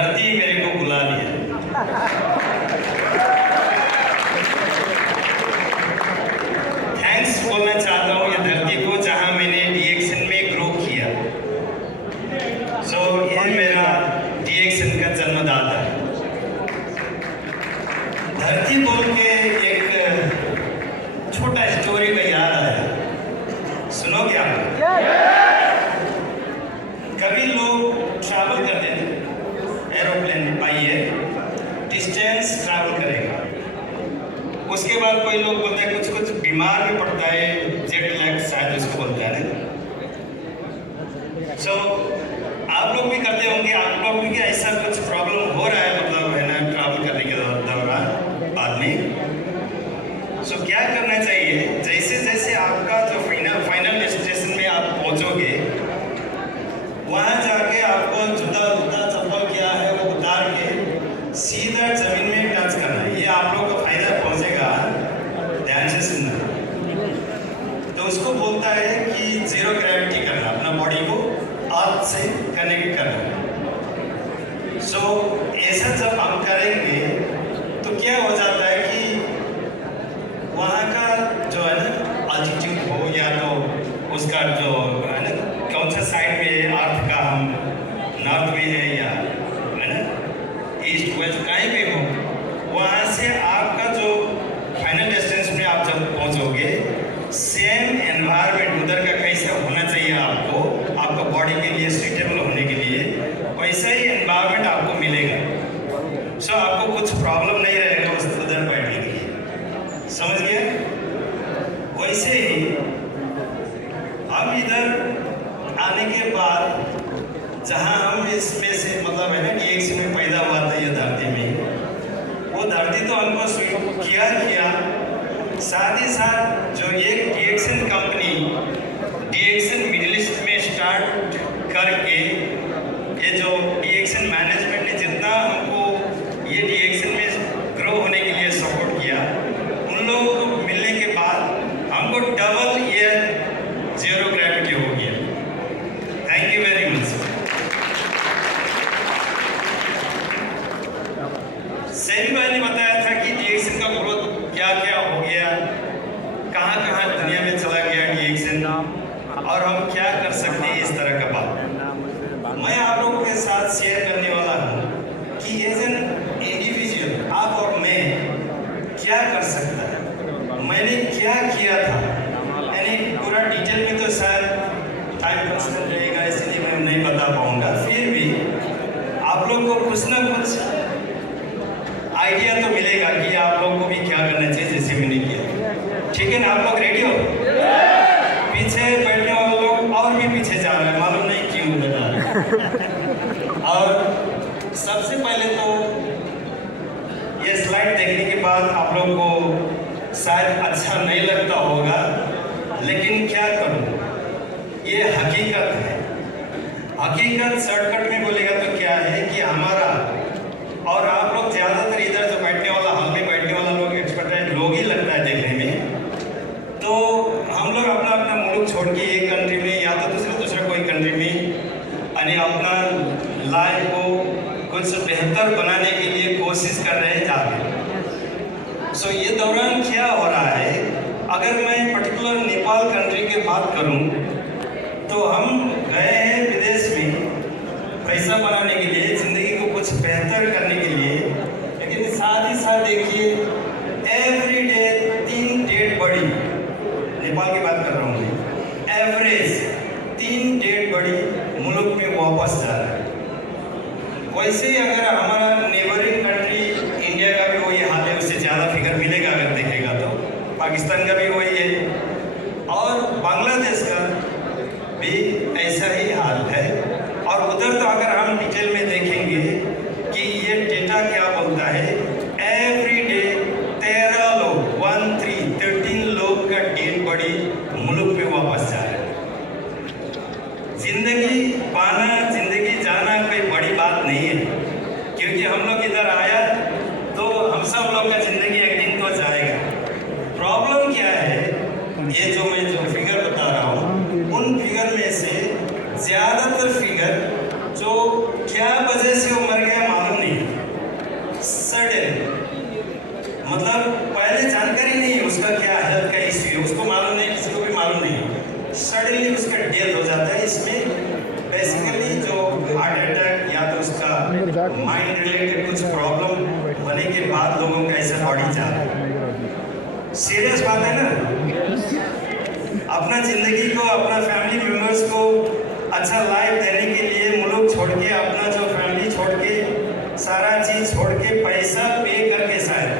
धरती मेरे को बुला लिया। थैंक्स बोलना चाहता हूँ ये धरती को जहाँ मैंने डीएक्सन में ग्रो किया। ये मेरा डीएक्सन का जन्मदाता है। धरती बोल के एक छोटा स्टोरी का याद आया, सुनोगे आप? कभी लोग ट्रैवल करते थे एरोप्लेन में, पाइए डिस्टेंस ट्रैवल करेगा, उसके बाद कोई लोग बोलते हैं कुछ कुछ बीमार भी पड़ता है, जेट लैग शायद उसको बोलता है ना। आप लोग भी करते होंगे, आप लोग भी ऐसा कुछ प्रॉब्लम हो रहा है, मतलब है ना, ट्रैवल करने के दौरान बाद में। क्या करना चाहिए, जैसे जैसे आपका जो फाइनल डेस्टिनेशन में आप पहुंचोगे, वहां जाके आपको जूता चप्पल क्या है वो उतार के सीधा जमीन में टच करना है। ये आप लोग को फायदा पहुंचेगा, ध्यान से सुनना। तो उसको बोलता है कि जीरो ग्रेविटी करना, अपना बॉडी को अर्थ से कनेक्ट करना। ऐसा जब हम करेंगे तो क्या हो जाता है कि वहाँ का जो है ना अल्टीट्यूड हो, या तो उसका जो है ना कौन सा साइड में अर्थ का, हम नॉर्थ में है या है ना ईस्ट वेस्ट कहीं भी हो, वहाँ से आपका जो फाइनल डेस्टिनेशन में आप जब पहुँचोगे, सेम एनवायरनमेंट उधर का कैसा होना चाहिए आपको, आपका बॉडी के लिए सूटेबल होने के लिए वैसा ही एनवायरनमेंट आपको मिलेगा। आपको कुछ प्रॉब्लम नहीं रहेगा उस उधर बैठने के लिए, समझ गए? वैसे ही हम इधर आने के बाद जहाँ हम इसमें से मतलब है ना डीएक्सन में पैदा हुआ था ये धरती में, वो धरती तो हमको स्वीप किया, साथ ही साथ जो एक डीएक्सन कंपनी डीएक्सन मिडिल ईस्ट में स्टार्ट करके, ये जो डीएक्सन मैनेजमेंट ने जितना हमको ये डीएक्सन में ग्रो होने के लिए सपोर्ट किया, उन लोगों को मिलने के बाद हमको डबल ये जीरो ग्रेविटी हो गया। Thank you very much. सेवी भाई ने बताया था कि डीएक्सन का ग्रोथ क्या क्या हो गया, कहाँ कहाँ दुनिया में चला गया डीएक्सन, और हम क्या कर सकते हैं इस तरह का बात मैं आप लोगों के साथ शेयर करने वाला हूँ कि एज एन इंडिविजुअल आप और मैं क्या कर सकता है, मैंने क्या किया था, यानी पूरा डिटेल में तो शायद टाइम कंस्टेंट रहेगा, इसलिए मैं नहीं बता पाऊँगा। फिर भी आप लोगों को कुछ ना कुछ आइडिया तो मिलेगा कि आप लोगों को भी क्या करना चाहिए जैसे मैंने किया। ठीक है ना? आप लोग रेडी हो? पीछे बैठने वाले लोग और भी पीछे जा रहे हैं, मालूम नहीं क्यों बता रहे। और सबसे पहले तो ये स्लाइड देखने के बाद आप लोग को शायद अच्छा नहीं लगता होगा, लेकिन क्या करूं, ये हकीकत है। हकीकत शॉर्टकट में बोलेगा तो क्या है कि हमारा और आप लोग ज़्यादातर इधर जो बैठने वाला, हॉल में बैठने वाला लोग एक्सपर्टाइज लोग ही लगता है देखने में। तो हम लोग अपना अपना मुल्क छोड़ के एक कंट्री में या तो दूसरा कोई कंट्री में यानी अपना लाइफ को कुछ बेहतर बनाने के लिए कोशिश कर रहे हैं जाके। ये दौरान क्या हो रहा है, अगर मैं पर्टिकुलर नेपाल कंट्री की बात करूं तो हम गए हैं विदेश में पैसा बनाने के लिए, ज़िंदगी को कुछ बेहतर करने के लिए, लेकिन साथ ही साथ देखिए every day 3 dead body, Nepal की बात कर रहा हूँ मैं, एवरेज 3 डेड बॉडी मुल्क में वापस जा रहा है। वैसे ही अगर हमारा नेबरिंग कंट्री इंडिया का भी वही हाल है, उससे ज़्यादा फिगर मिलेगा अगर देखेगा तो, पाकिस्तान का भी वही है और बांग्लादेश का भी ऐसा ही हाल है। और उधर तो अगर हम डिटेल में देखेंगे कि ये डेटा क्या बोलता है, एवरी डे 13 लोग 13 लोग का डेड बॉडी मुल्क में वापस जा रहा है। जिंदगी पाना, जिंदगी जाना कोई बड़ी बात नहीं है, क्योंकि हम लोग इधर आया तो हम सब लोग का जिंदगी एक दिन तो जाएगा। प्रॉब्लम क्या है, ये जो मैं जो फिगर बता रहा हूँ, उन फिगर में से ज़्यादातर फिगर जो क्या वजह से वो मर गया माइंड रिलेटेड कुछ प्रॉब्लम होने के बाद लोगों का ऐसा बॉडी जा रहा है। सीरियस बात है ना। अपना जिंदगी को, अपना फैमिली मेम्बर्स को अच्छा लाइफ देने के लिए मुल्क छोड़ के, अपना जो फैमिली छोड़ के, सारा चीज छोड़ के, पैसा पे करके शायद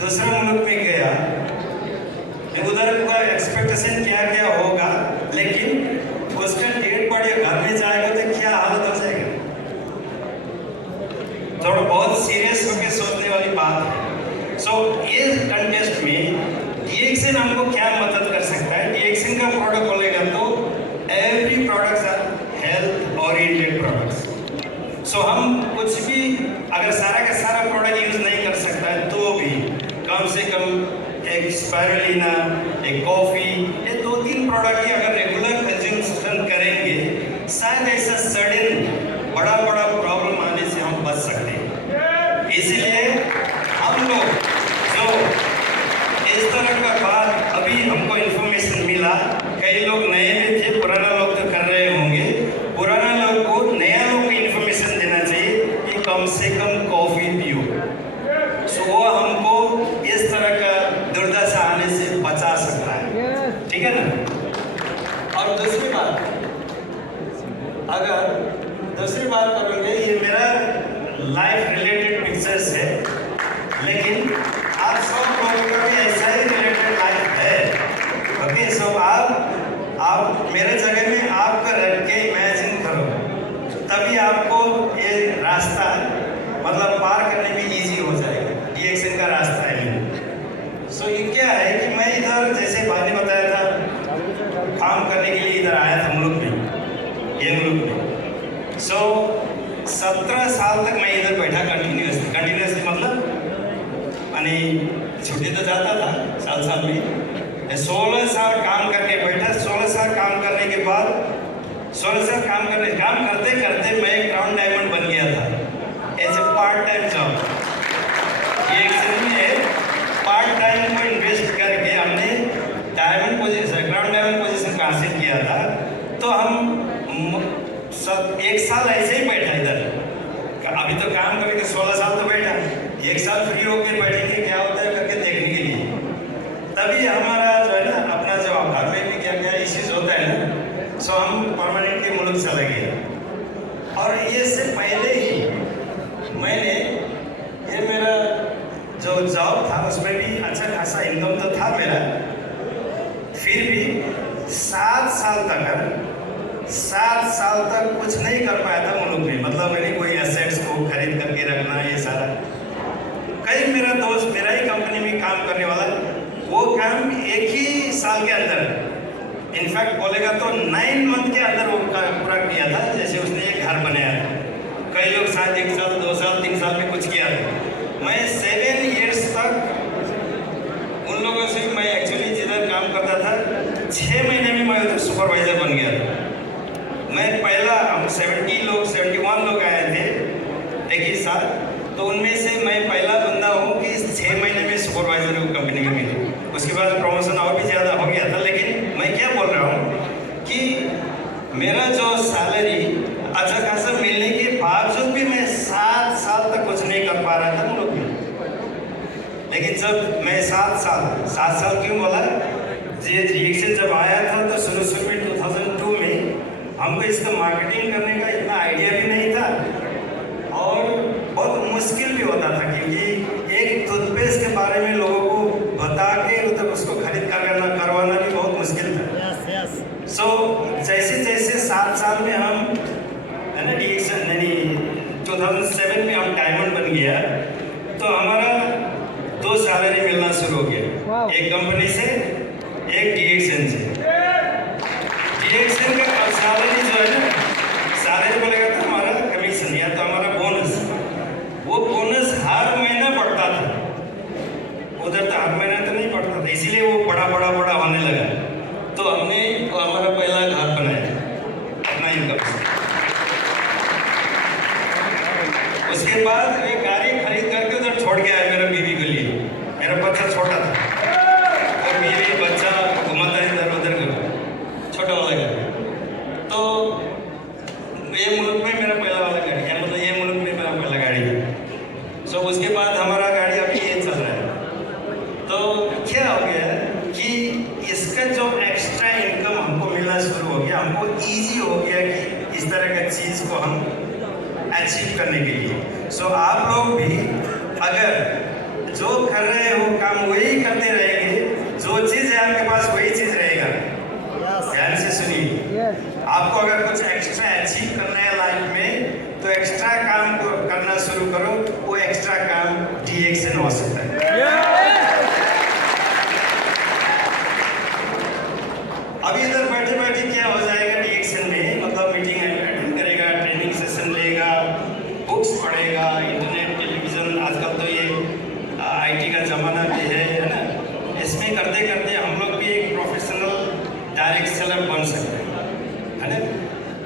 दूसरे मुल्क में गया, उधर का एक्सपेक्टेशन क्या क्या होगा, लेकिन उसका डेट बॉडी घर में जाएगा तो क्या हालत हो जाएगी। थोड़ा बहुत सीरियस होकर सोचने वाली बात है। सो इस कंटेस्ट में डीएक्सन हमको क्या मदद कर सकता है। डीएक्सन का प्रोडक्ट बोलेगा तो every products are health oriented products. So हम कुछ भी अगर सारा का सारा प्रोडक्ट यूज नहीं कर सकता है तो भी कम से कम एक स्पाइरुलिना, एक कॉफ़ी, ये 2-3 प्रोडक्ट की अगर रेगुलर कंज्यूम करेंगे, शायद ऐसा सडन बड़ा प्रॉब्लम आने से हम बच सकते हैं। इसलिए हम लोग जो इस तरह का बात अभी हमको इन्फॉर्मेशन मिला, कई लोग नए में थे, पुराना लोग तो कर रहे होंगे, पुराना लोग को नया लोग को इन्फॉर्मेशन देना चाहिए कि कम से कम कॉफ़ी पियो। सो वो हमको इस तरह का दुर्दशा आने से बचा सकता है, ठीक है ना। और दूसरी बात, अगर दूसरी बात करोगे, ये मेरा लाइफ रिलेटेड पिक्चर्स है, लेकिन आप सब लोगों का भी ऐसा ही रिलेटेड लाइफ है। ओके, सो आप मेरे जगह में आपका रख के इमेजिन करो, तभी आपको ये रास्ता मतलब पार करने में इजी हो जाएगा। डीएक्सन का रास्ता है। सो ये क्या है कि मैं इधर, जैसे भाई ने बताया था, काम करने के लिए इधर आया था मुल्क में, ये मुल्क में। सो 17 साल तक मैं इधर बैठा कंटिन्यूसली मतलब यानी छुट्टी तो जाता था साल में। 16 साल काम करके बैठा। 16 साल काम करने के बाद 16 साल काम करते करते मैं क्राउन डायमंड बन गया था as a part time job. Part time को इन्वेस्ट करके हमने diamond position, crown diamond position का हासिल किया था। तो हम सब 1 साल ऐसे ही बैठा इधर। अभी तो काम करके 16 साल तो बैठा, 1 साल फ्री होकर बैठेंगे क्या होता है करके देखने के लिए। तभी हमारा जो है ना, अपना जो घर में भी क्या क्या इश्यूज होता है ना, सो हम परमानेंटली मुल्क चले गए। और ये से पहले ही मैंने ये मेरा जो जॉब था उसमें भी अच्छा खासा इनकम तो था मेरा, फिर भी 7 साल तक कुछ नहीं कर पाया था मुल्क में। मतलब मैंने कोई एसेट्स को खरीद करके रखना, ये सारा। कई मेरा दोस्त मेरा ही कंपनी में काम करने वाला, वो काम 1 ही साल के अंदर, इनफैक्ट बोलेगा तो 9 मंथ के अंदर वो पूरा किया था। जैसे उसने एक घर बनाया, कई लोग शायद 1 साल 2 साल 3 साल में कुछ किया था। मैं 7 इयर्स तक उन लोगों से, मैं एक्चुअली जिधर काम करता था 6 महीने में मैं उधर सुपरवाइजर बन गया था। मैं पहला, हम 71 लोग आए थे एक ही साल, तो उनमें से मैं पहला बंदा हूँ कि 6 महीने में सुपरवाइजर कंपनी में मिले। उसके बाद प्रमोशन और भी ज़्यादा हो गया था। लेकिन मैं क्या बोल रहा हूँ कि मेरा जो सैलरी अच्छा खासा मिलने के बावजूद भी मैं 7 साल तक कुछ नहीं कर पा रहा था मुल्क में। लेकिन जब मैं 7 साल क्यों बोला, ये डीएक्सन जब आया था तो शुरू में 2002 में हमको इसका मार्केटिंग करने का इतना आइडिया भी नहीं था और बहुत मुश्किल भी होता था, क्योंकि एक टूथपेस्ट के बारे में लोगों को बता के मतलब उसको खरीद करवाना भी बहुत मुश्किल था। सो जैसे 7 साल में हम है ना डीएक्सन, यानी 2007 में हम डायमंड बन गया, तो हमारा 2 सैलरी मिलना शुरू हो गया, एक कंपनी से, एक डीएक्सन से। डीएक्सन का सैलरी जो है ना, सैलरी बोलेगा तो हमारा कमीशन या तो हमारा बोनस, वो बोनस हर महीना बढ़ता था। उधर तो हर महीना तो नहीं बढ़ता था, इसीलिए वो बड़ा होने लगा। तो हमने हमारा पहला घर बनाया अपना इनकम से। उसके बाद एक गाड़ी खरीद करके उधर छोड़ के आया मेरा बीवी के लिए। मेरा बच्चा छोटा था और बीवी बच्चा घुमाता है इधर उधर छोटा वाला गाड़ी। तो ये मुल्क में मेरा पहला वाला गाड़ी है, मतलब अचीव करने के लिए। सो आप लोग भी अगर जो कर रहे हो काम वही करते रहेंगे, जो चीज़ है आपके पास वही चीज़ रहेगा। ध्यान से सुनिए, आपको अगर कुछ एक्स्ट्रा अचीव करना है लाइफ में तो एक्स्ट्रा काम को करना शुरू करो, वो एक्स्ट्रा काम DXN हो सकता है। अभी इधर बैठे बैठे क्या हो जाएगा DXN में, मतलब मीटिंग अटेंड करेगा, ट्रेनिंग सेशन लेगा, बुक्स पढ़ेगा, इंटरनेट, टेलीविज़न, आजकल तो ये IT का ज़माना भी है ना। इसमें करते करते हम लोग भी एक प्रोफेशनल डायरेक्ट सेलर बन सकते हैं, है ना।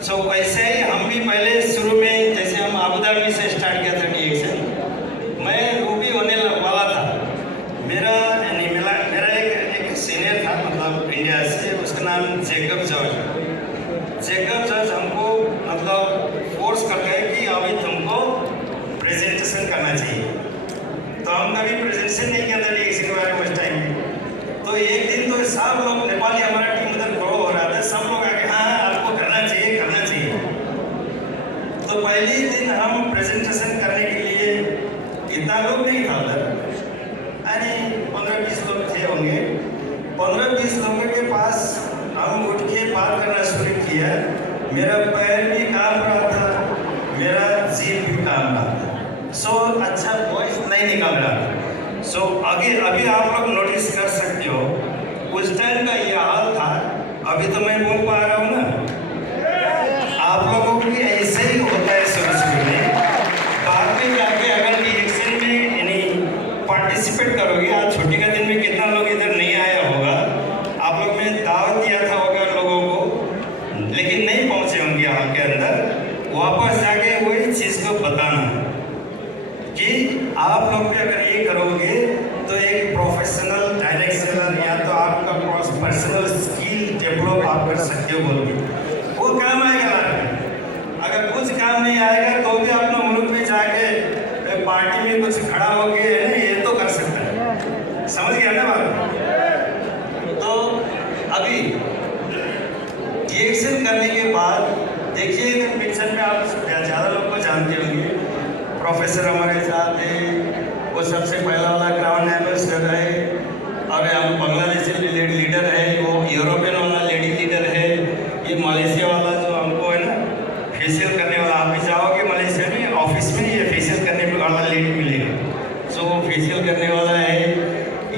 सो वैसे ही हम भी पहले शुरू में जैसे हम अबू धाबी से स्टार्ट किया था DXN, मैं रूबी होने वाला था। मेरा एक सीनियर था, मतलब इंडिया से, उसका नाम जेकब जॉर्ज हमको मतलब फोर्स करता है कि अभी तुमको प्रेजेंटेशन करना चाहिए। तो हम कभी प्रेजेंटेशन नहीं किया था DXN के बारे में उस टाइम में। तो एक दिन तो सब लोग, नेपाली हमारा टीम उधर ग्रो हो रहा था, सब लोग आके हाँ आपको करना चाहिए। तो पहले दिन हम प्रेजेंटेशन करने के लिए, इतना लोग नहीं था उधर, यानी 15-20 लोग थे होंगे। 15-20 लोगों के पास हम उठ के बात करना शुरू किया। मेरा पैर भी काम रहा था, मेरा जीभ भी काम रहा था। सो अच्छा वॉइस नहीं निकल रहा था। सो अभी आप लोग नोटिस कर सकते हो उस टाइम का ये हाल था। अभी तो मैं बोल पा रहा हूँ ना, आप लोगों की ऐसे ही होता है शुरू में। बाद में जाके अगर DXN में यानी पार्टिसिपेट करोगे, आज छुट्टी का दिन में कितना लोग इधर नहीं आया होगा, आप लोग ने दावत दिया था होगा लोगों को, लेकिन नहीं पहुँचे होंगे आपके अंदर। वापस जाके वही चीज़ को बताना कि आप लोग भी अगर ये करोगे तो एक प्रोफेशनल डायरेक्ट सेलर या तो आपका पर्सनल स्किल डेवलप आप कर सकते हो बोलोगे, वो काम आएगा लाइफ में। अगर कुछ काम नहीं आएगा तो भी अपना मुल्क में जाके पार्टी में कुछ खड़ा होके ये तो कर सकता है। समझ गया ना बात? तो अभी DXN करने के बाद देखिए पिक्चर में आप ज़्यादा लोग को जानते होंगे। प्रोफेसर हमारे साथ है, वो सबसे पहला वाला क्राउन एम्बेसडर है, और हम बांग्लादेशी लीडर है, वो यूरोपियन वाला लेडी लीडर है, ये मलेशिया वाला जो हमको है ना फेशियल करने वाला। आप भी जाओगे मलेशिया में ऑफिस में, ये फेशियल करने वाला लेडी मिलेगा। सो वो फेशियल करने वाला है।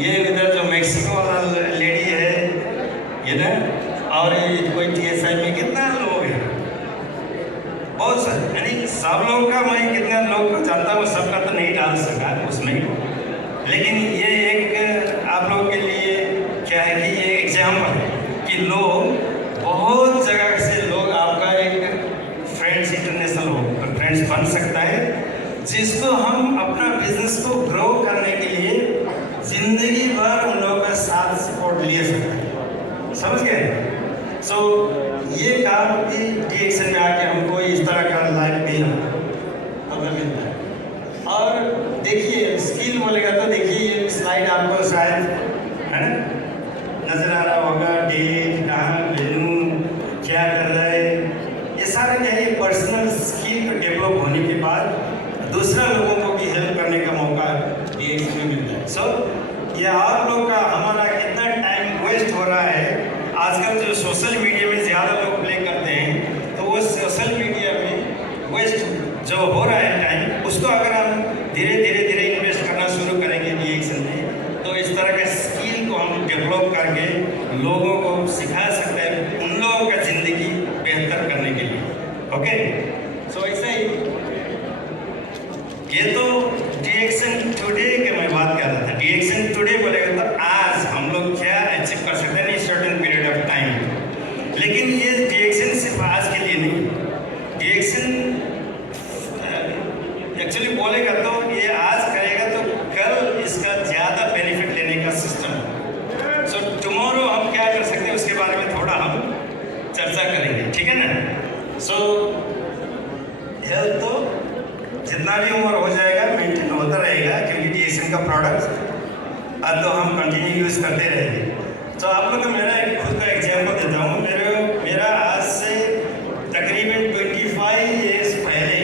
ये इधर जो मैक्सिको वाला लेडी है ये ना, और कोई TSI में कितना लोग हैं, बहुत सारे, यानी सब लोग का मैं कितना लोग को जानता हूँ, सबका तो नहीं डाल सका उसमें, लेकिन ये एक आप लोगों के लिए क्या है कि ये एग्जाम्पल है कि लोग बहुत जगह से लोग आपका एक फ्रेंड्स इंटरनेशनल हो फ्रेंड्स बन सकता है, जिसको हम अपना बिजनेस को ग्रो करने के लिए जिंदगी भर उन लोगों का साथ सपोर्ट ले सकते हैं। समझ गए? सो ये काम भी DXN में आके हमको इस तरह का लाइफ मिला, मतलब मिलता है। और देखिए स्किल बोलेगा तो देखिए ये स्लाइड आपको शायद है ना नजर आ रहा होगा, डेट कहाँ, वेन्यू, क्या कर रहा है, ये सारे क्या है पर्सनल स्किल डेवलप होने के बाद दूसरा लोगों को भी हेल्प करने का मौका DXN में मिलता है। सो ये आप लोग का हमारा कितना टाइम वेस्ट हो रहा है आजकल जो सोशल मीडिया में ज़्यादा लोग प्ले करते हैं, तो वो सोशल मीडिया में वेस्ट जो हो रहा है टाइम, उसको अगर हम धीरे इन्वेस्ट करना शुरू करेंगे DXN में, तो इस तरह के स्किल को हम डेवलप करके लोगों को सिखा सकते हैं उन लोगों का ज़िंदगी बेहतर करने के लिए। ओके, सो ऐसा ही ये तो DXN टुडे के मैं बात कर रहा था। DXN टुडे बोलेगा तो आज हम लोग क्या अचीव कर सकते हैं सर्टेन पीरियड ऑफ टाइम। लेकिन ये DXN सिर्फ आज के लिए नहीं, DXN एक्चुअली बोलेगा तो ये आज करेगा तो कल इसका ज़्यादा बेनिफिट लेने का सिस्टम है। सो टुमारो हम क्या कर सकते हैं उसके बारे में थोड़ा हम चर्चा करेंगे, ठीक है ना। सो हेल्थ तो जितना भी उम्र हो जाएगा मेंटेन होता रहेगा, क्योंकि DXN का प्रोडक्ट अब तो हम कंटिन्यू यूज़ करते रहेंगे। तो आप लोग को मेरा एक खुद का एग्जांपल देता हूँ। मेरा आज से तकरीबन 25 ईयर्स पहले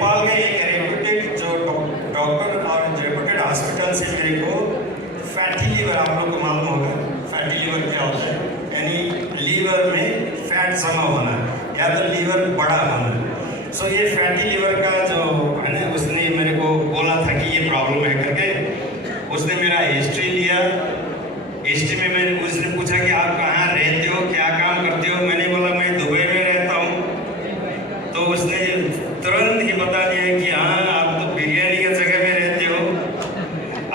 नेपाल के एक रेपुटेड जो डॉक्टर और रेपुटेड हॉस्पिटल से मेरे को फैटी लीवर, आप लोग को मालूम होगा फैटी लीवर क्या होता है, यानी लीवर में फैट जमा होना या तो लीवर बड़ा होना। सो ये फैटी लीवर का जो है ना, उसने मेरे को बोला था कि ये प्रॉब्लम है करके। उसने मेरा हिस्ट्री लिया। हिस्ट्री में मैंने उसने पूछा कि आप कहाँ रहते हो, क्या काम करते हो। मैंने बोला मैं दुबई में रहता हूँ। तो उसने तुरंत ही बता दिया कि हाँ आप तो बिरयानी की जगह में रहते हो,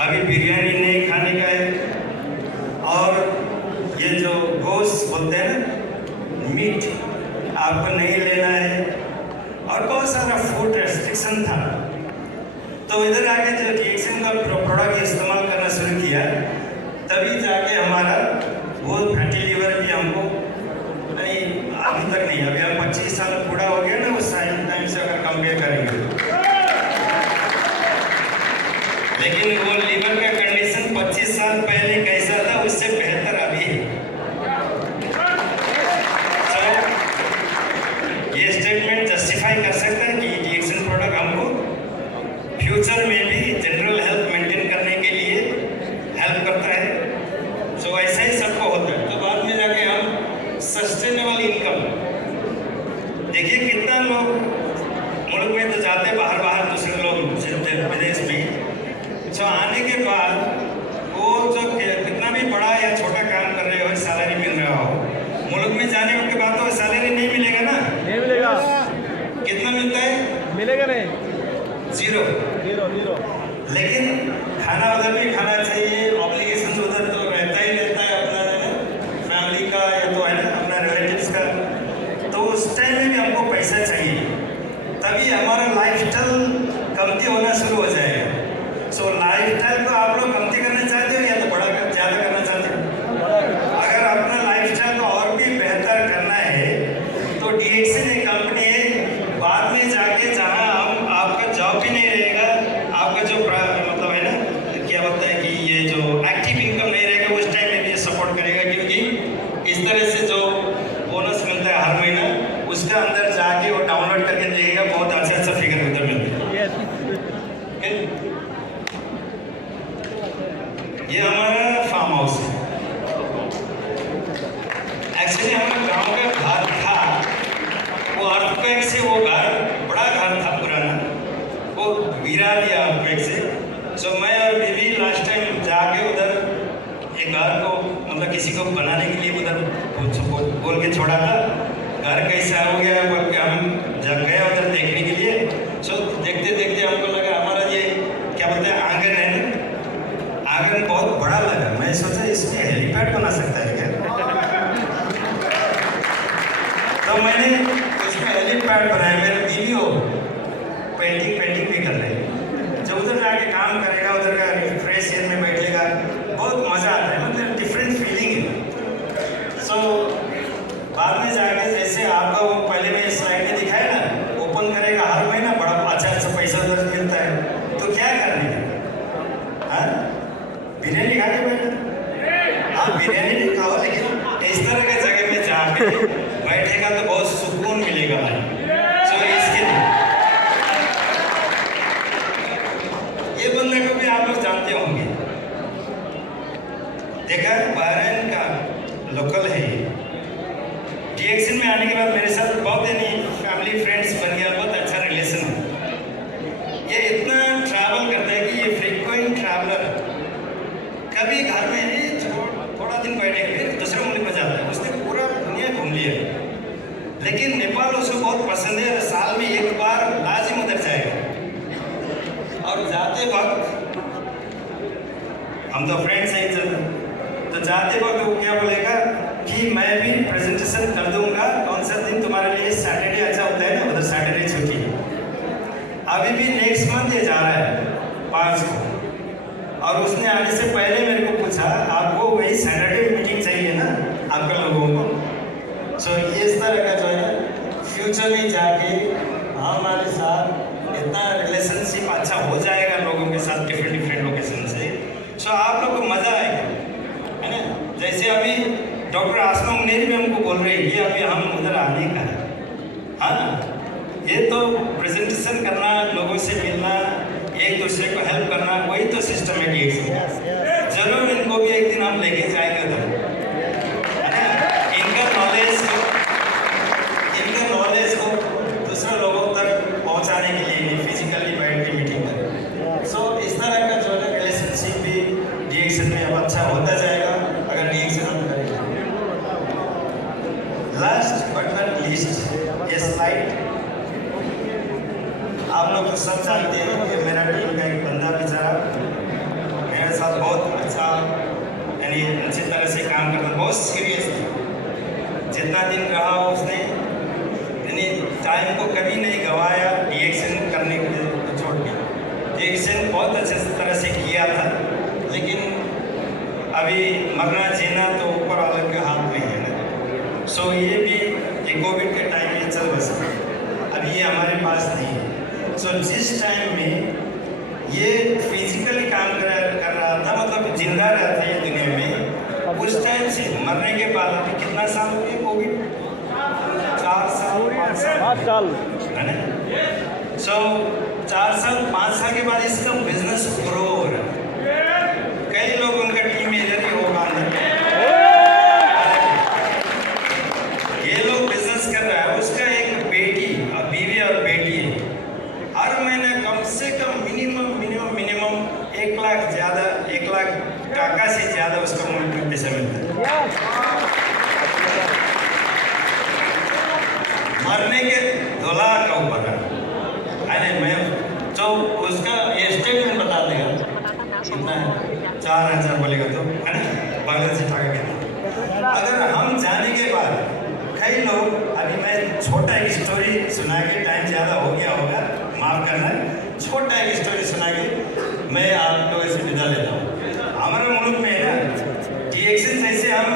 अभी बिरयानी नहीं खाने का है, और ये जो गोश्त बोलते हैं ना, मीट आपको नहीं लेना है, और बहुत सारा फूड रेस्ट्रिक्शन था। तो इधर आके जो रिएक्शन का प्रोडक्ट इस्तेमाल करना शुरू किया, तभी जाके हमारा वो फैटी लीवर भी हमको नहीं, अभी तक नहीं, अभी हम 25 साल पूरा हो गया ना उस टाइम से अगर कंपेयर करेंगे। लेकिन वो लीवर का कंडीशन 25 साल पहले कैसा था उससे बेहतर अभी है। तो ये स्टेटमेंट जस्टिफाई कर सकता है कि रिएक्शन प्रोडक्ट हमको फ्यूचर में भी जनरल हेल्थ मेंटेन करने के लिए हेल्प करता है। सो ऐसा ही सबको होता है। तो बाद में जाके हम सस्टेनेबल इनकम, देखिए कितना लोग मुल्क में तो जाते बाहर दूसरे लोग विदेश में, सो आने के बाद वो जो कितना भी बड़ा या छोटा काम कर रहे हो, सैलरी मिल रहा हो, मुल्क में जाने के बाद तो सैलरी नहीं मिलेगा ना, नहीं मिलेगा। कितना मिलता है? मिलेगा नहीं, जीरो। लेकिन खाना उधर भी खाना चाहिए, ऑब्लिगेशन उधर तो रहता ही रहता है अपना फैमिली का या तो है ना अपना रिलेटिव्स का। तो उस टाइम में भी हमको पैसा चाहिए, तभी हमारा लाइफस्टाइल कमती होना शुरू हो जाएगा। सो लाइफस्टाइल को आप लोग कमती करना चाहते हो या तो बड़ा ज़्यादा करना चाहते हो? अगर अपना लाइफस्टाइल को और भी बेहतर करना है तो डीएक्सन एक कंपनी है, बाद में जाके जहाँ हम आपका जॉब भी नहीं रहेगा, आपका जो मतलब है ना क्या बोलते हैं कि ये जो एक्टिव इनकम नहीं रहेगा, उस टाइम में भी सपोर्ट करेगा, क्योंकि इस तरह से जो बोनस मिलता है हर महीना, उसका अंदर जाके वो डाउनलोड करके देगा, बहुत अच्छा फिगर उधर मिलता है। ये हमारा फार्म हाउस है। एक्चुअली हमारे गांव का घर था, वो अर्थक्वेक से वो घर, बड़ा घर था पुराना, वो गिरा दिया अर्थक्वेक से। सो मैं और बीवी लास्ट टाइम जाके उधर एक घर को मतलब किसी को बनाने के लिए उधर बोल के छोड़ा था, घर कैसा हो गया बोल के हम जब गए उधर देखने के लिए। सो देखते देखते हमको लगा हमारा ये क्या बोलते हैं आंगन है ना, आंगन बहुत बड़ा लगा। मैं सोचा इसमें हेलीपैड बना सकता है क्या, तो मैंने उसमें हेलीपैड बनाया। मेरे बीवी हो पेंटिंग भी कर रहे हैं, जब उधर जाके काम करेगा, उधर का फ्रेश एयर में बैठेगा, बहुत मज़ा आता है, मतलब डिफरेंट फीलिंग है। सो बाद में जाके जैसे आपका वो पहले में स्लाइड में दिखाया ना, ओपन करेगा हर महीना बड़ा अच्छा पैसा उधर मिलता है, तो क्या करने का, हाँ बिरयानी खा के बैठा, आप बिरयानी नहीं खाओ, लेकिन इस तरह के जगह में जाके बैठेगा तो बहुत सुकून मिलेगा भाई। सो इसके लिए ये बंदे को भी आप लोग जानते होंगे, देखा बहरीन का लोकल है। डीएक्सन में आने के बाद मेरे साथ बहुत यानी फैमिली फ्रेंड्स बन गया, बहुत अच्छा रिलेशन है। ये इतना ट्रैवल करता है कि ये फ्रीक्वेंट ट्रैवलर, कभी घर में नहीं थोड़ा दिन बैठे फिर दूसरे मुल्क में जाता है, उसने पूरा दुनिया घूम लिया, लेकिन नेपाल उसको बहुत पसंद है, साल में एक बार लाजिम उधर जाएगा। और जाते वक्त हम तो फ्रेंड्स हैं, तो जाते वक्त वो क्या बोलेगा कि मैं भी प्रेजेंटेशन कर दूंगा, कौन सा दिन तुम्हारे लिए सैटरडे अच्छा होता है ना, उधर सैटरडे छुट्टी है। अभी भी नेक्स्ट मंथ ये जा रहा है 5 को, और उसने आने से पहले मेरे को पूछा आपको वही सैटरडे मीटिंग चाहिए ना आपके लोगों को। सो इस तरह का जो है ना फ्यूचर में जाके हमारे साथ इतना रिलेशनशिप अच्छा हो जाएगा लोगों के साथ डिफरेंट लोकेशन से। सो आप लोग को मज़ा आएगा, है ना। जैसे अभी डॉक्टर आसमा मुनेरी भी हमको बोल रही है, ये अभी हम उधर आने का है, हाँ ये तो प्रेजेंटेशन करना, लोगों से मिलना, एक दूसरे को हेल्प करना, वही तो सिस्टम है DXN। जरूर इनको भी एक दिन हम लेके जाएंगे उधर, है ना? इनके नॉलेज को दूसरे लोगों तक पहुंचाने के लिए फिजिकली बैठ के मीटिंग करें। सो इस तरह का जो है रिलेशनशिप भी DXN में अब अच्छा होता जाएगा अगर DXN हम करेंगे। लास्ट बट नॉट लीस्ट, ये स्लाइड आप लोग तो सब जानते हैं कि मेरा टीम का एक बंदा बेचारा मेरे साथ बहुत अच्छा यानी अच्छी तरह से काम करता, बहुत सीरियस था। जितना दिन रहा उसने यानी टाइम को कभी नहीं गवाया DXN करने के लिए छोड़ के। DXN बहुत अच्छे तरह से किया था, लेकिन अभी मरना जीना तो ऊपर वाले के हाथ में है ना। सो ये भी कोविड के टाइम में चल बसा, अब ये हमारे पास नहीं है। सो जिस टाइम में ये फिजिकली काम कर रहा था, मतलब जिंदा रहा था ये दुनिया में, उस टाइम से मरने के बाद अभी कितना साल हो गया कोविड? 4 साल 5 साल है ना। सो 4 साल 5 साल के बाद इसका बिजनेस ग्रो हो रहा है। कई लोग उनका टीम इधर ही होगा, ये लोग बिजनेस कर रहा है, उसका एक बेटी और बीवी और बेटी है। हर महीने कम से कम मिनिमम 1 लाख ज़्यादा, 1 लाख टाका से ज़्यादा उसका मुल्क में पैसा मिलता है। मरने के 2 लाख का ऊपर है। मैं जो उसका ये स्टेटमेंट बता देगा कितना है, 4000 बोलेगा तो है ना, बांग्लादेशी टाका कितना। अगर हम जाने के बाद कई लोग, अभी मैं छोटा एक स्टोरी सुना के, टाइम ज़्यादा हो गया होगा माफ़ करना, छोटा एक स्टोरी सुना के मैं आप लोगों से विदा लेता हूँ। हमारे मुल्क में है ना DXN जैसे हम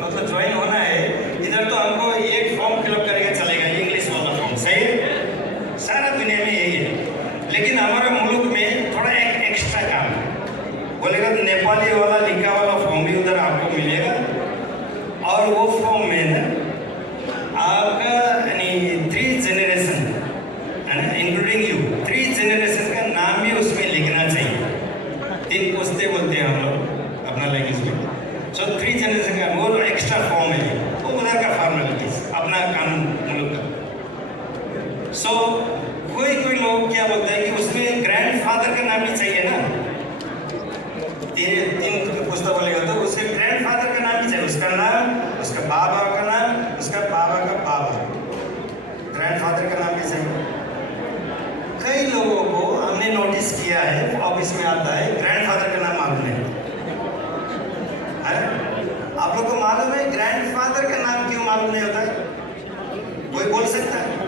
मतलब ज्वाइन होना है, इधर तो हमको एक फॉर्म फिलअप करके चलेगा, इंग्लिश वाला फॉर्म, सही है? सारा दुनिया में यही है। लेकिन हमारे मुल्क में थोड़ा एक एक्स्ट्रा काम बोलेगा तो नेपाली वाला लिखा वाला फॉर्म भी उधर आपको मिलेगा, और वो फॉर्म में ना आपका यानी 3 जनरेशन है ना, इंक्लूडिंग यू, 3 जनरेशन का नाम भी उसमें लिखना चाहिए। 3 पुस्ते बोलते हैं हम लोग अपना लैंग्वेज में। सो 3 जनरेशन का वो एक्स्ट्रा फॉर्म है, वो उधर का फॉर्मेलिटीज, अपना कानून मुल्क का। सो कोई लोग क्या बोलते हैं कि उसमें ग्रैंडफादर का नाम भी चाहिए ना, 3 पुस्ता बोलेगा तो उसके ग्रैंडफादर का नाम भी चाहिए, उसका नाम, उसका बाबा का नाम, उसका बाबा का बाबा, ग्रैंडफादर का नाम भी चाहिए। कई लोगों को हमने नोटिस किया है, ऑफिस में आता है ग्रैंडफादर का नाम मालूम नहीं है। आप लोग को मालूम है ग्रैंडफादर का नाम क्यों मालूम नहीं होता है? कोई बोल सकता है?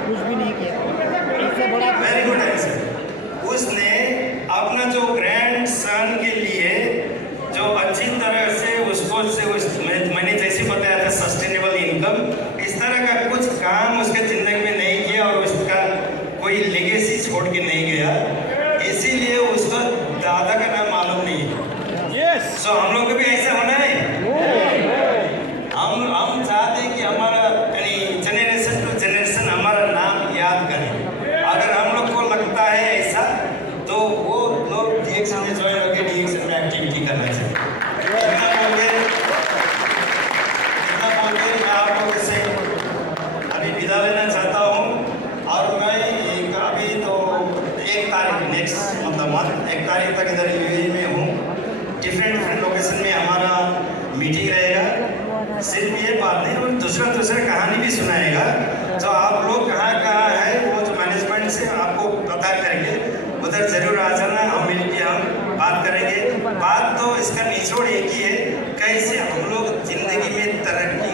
कुछ भी नहीं किया। Very good answer. उसने अपना जो ग्रैंड सन के लिए जो अच्छी तरह से उसको मैंने जैसे बताया था सस्टेनेबल इनकम, इस तरह का कुछ काम उसके जिंदगी में नहीं किया और उसका कोई लेगेसी छोड़ के नहीं गया, इसीलिए उसका दादा का नाम मालूम नहीं है। सो हम लोग को भी ऐसा होना है। हम चाहते हैं कि हमारा यानी जनरेशन टू जनरेशन हमारा नाम याद करें। अगर हम लोग को लगता है ऐसा, तो वो लोग DXN में ज्वाइन होकर DXN में एक्टिविटी करना चाहिए। इतना बोल के मैं आप लोगों से अभी विदा लेना चाहता हूँ। और मैं अभी तो 1 तारीख नेक्स्ट मतलब 1 तारीख तक इधर UAE में हूँ। डिफरेंट लोकेशन में हमारा मीटिंग रहेगा। सिर्फ ये बात नहीं, और दूसरा कहानी भी सुनाएगा, जो आप लोग कहाँ है वो जो मैनेजमेंट से आपको पता करके उधर जरूर आ जाना, हम मिलके हम बात करेंगे। बात तो इसका निचोड़ एक ही है, कैसे हम लोग जिंदगी में तरक्की